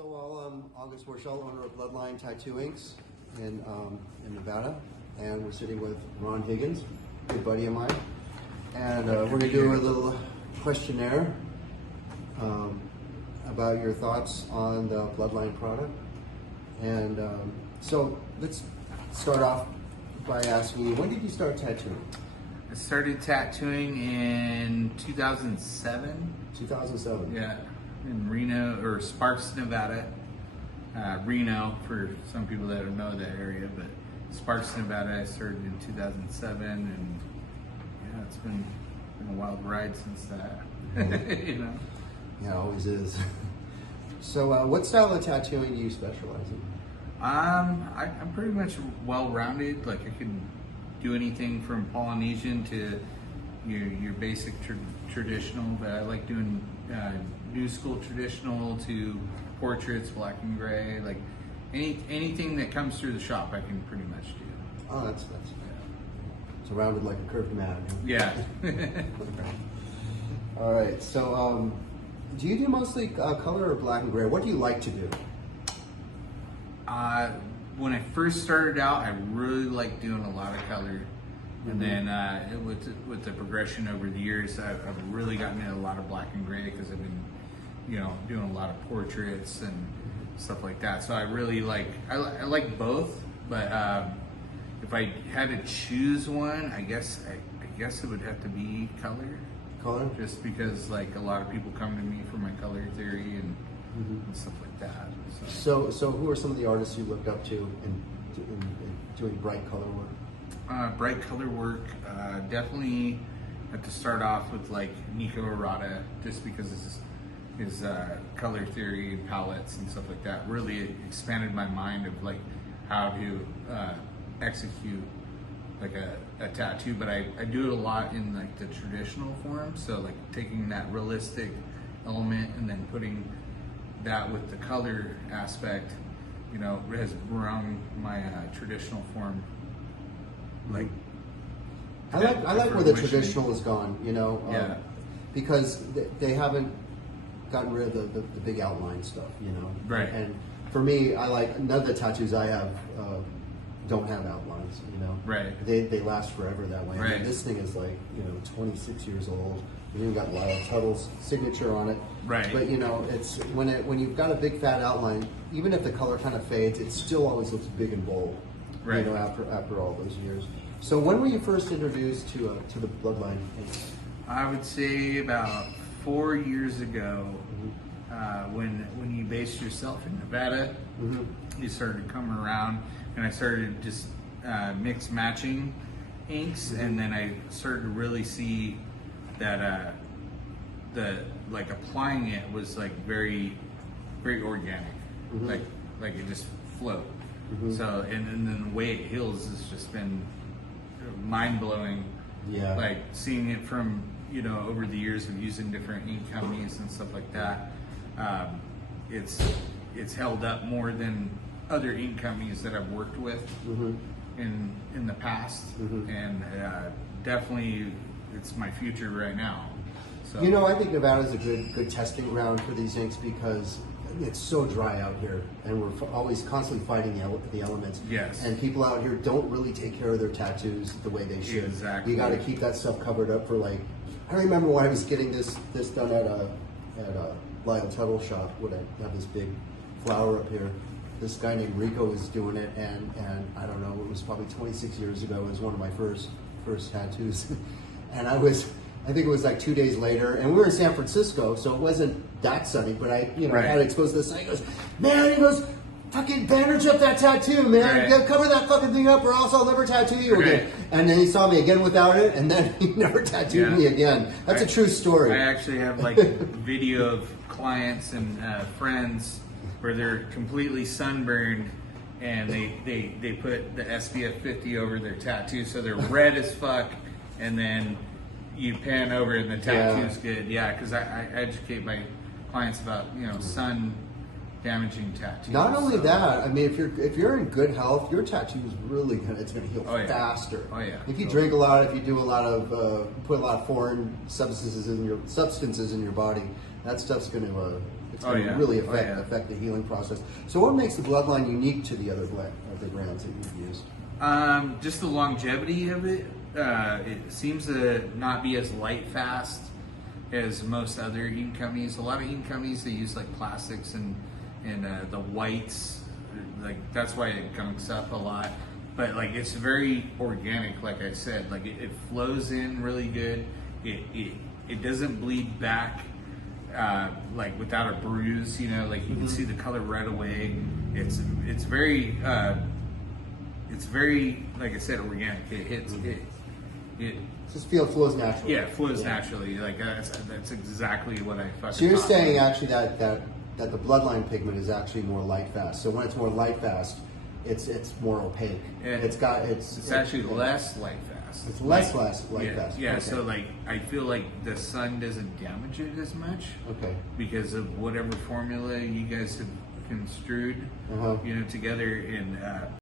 Hello all, I'm August Warshall, owner of Bloodline Tattoo Inks in Nevada, and we're sitting with Ron Higgins, a good buddy of mine, and we're going to do a little questionnaire about your thoughts on the Bloodline product. And so let's start off by asking you, when did you start tattooing? I started tattooing in 2007. 2007? Yeah, in Reno, or Sparks, Nevada. Reno, for some people that don't know that area, but Sparks, Nevada, I started in 2007, and yeah, it's been a wild ride since that, you know? Yeah, it always is. So what style of tattooing do you specialize in? I'm pretty much well-rounded. Like, I can do anything from Polynesian to your basic traditional, but I like doing new school traditional to portraits, black and gray. Like anything that comes through the shop, I can pretty much do. Oh, that's it's rounded like a curved mat. Yeah. All right. So, do you do mostly color or black and gray? What do you like to do? When I first started out, I really liked doing a lot of color. And then with the progression over the years, I've really gotten into a lot of black and gray because I've been, doing a lot of portraits and stuff like that. So I really I like both, but if I had to choose one, I guess it would have to be color. Color? Just because like a lot of people come to me for my color theory and stuff like that. So who are some of the artists you looked up to in doing bright color work? Bright color work, definitely have to start off with like Nico Arata, just because his color theory and palettes and stuff like that really expanded my mind of like how to execute like a tattoo. But I do it a lot in like the traditional form, so like taking that realistic element and then putting that with the color aspect, has grown my traditional form. Like, I like where the traditional is gone, yeah. Because they haven't gotten rid of the big outline stuff, Right. And for me, I like, none of the tattoos I have don't have outlines, Right. They last forever that way. Right. I mean, this thing is like, 26 years old. You even got Lyle Tuttle's signature on it. Right. But it's when you've got a big fat outline, even if the color kind of fades, it still always looks big and bold. Right. After all those years. So when were you first introduced to the Bloodline? I would say about 4 years ago, when you based yourself in Nevada, you started to come around, and I started just mix matching inks, and then I started to really see that like applying it was like very, very organic, like it just flowed. So and then the way it heals has just been mind blowing. Yeah. Like seeing it from over the years of using different ink companies and stuff like that, it's held up more than other ink companies that I've worked with in the past, and definitely it's my future right now. So I think Nevada is a good testing ground for these inks because it's so dry out here, and we're always constantly fighting the elements. Yes. And people out here don't really take care of their tattoos the way they should. Exactly. You got to keep that stuff covered up for like. I remember when I was getting this done at a Lyle Tuttle shop. When I have this big flower up here, this guy named Rico was doing it, and I don't know, it was probably 26 years ago. It was one of my first tattoos, and I think it was like 2 days later, and we were in San Francisco, so it wasn't that sunny, but I had exposed to the sun. He goes, man, fucking bandage up that tattoo, man. Right. Yeah, cover that fucking thing up or else I'll never tattoo you again. Right. And then he saw me again without it, and then he never tattooed me again. That's a true story. I actually have like video of clients and friends where they're completely sunburned, and they put the SPF 50 over their tattoo, so they're red as fuck, and then you pan over and the tattoo's good. Yeah, because I educate my clients about sun damaging tattoos. Not only that, I mean, if you're in good health, your tattoo is really it's going to heal faster. Oh yeah. If you drink a lot, if you do a lot of put a lot of foreign substances in your body, that stuff's going to it's Oh, going to yeah. really Oh, yeah. affect the healing process. So what makes the Bloodline unique to the other brands that you've used? Just the longevity of it. It seems to not be as light fast as most other ink companies. A lot of ink companies, they use like plastics and the whites, like that's why it gunks up a lot. But like it's very organic, like I said. Like it flows in really good. It doesn't bleed back like without a bruise. You know, like you can see the color right away. It's very like I said, organic. It hits it. Just feel it flows naturally. Yeah, it flows naturally. Like that's exactly what I fucking. So you're thought. saying actually that the Bloodline pigment is actually more light fast. So when it's more light fast, it's more opaque. And it's actually less light fast. It's less Like, light fast. Yeah, Okay. so like I feel like the sun doesn't damage it as much Okay. because of whatever formula you guys have construed, Uh-huh. together. And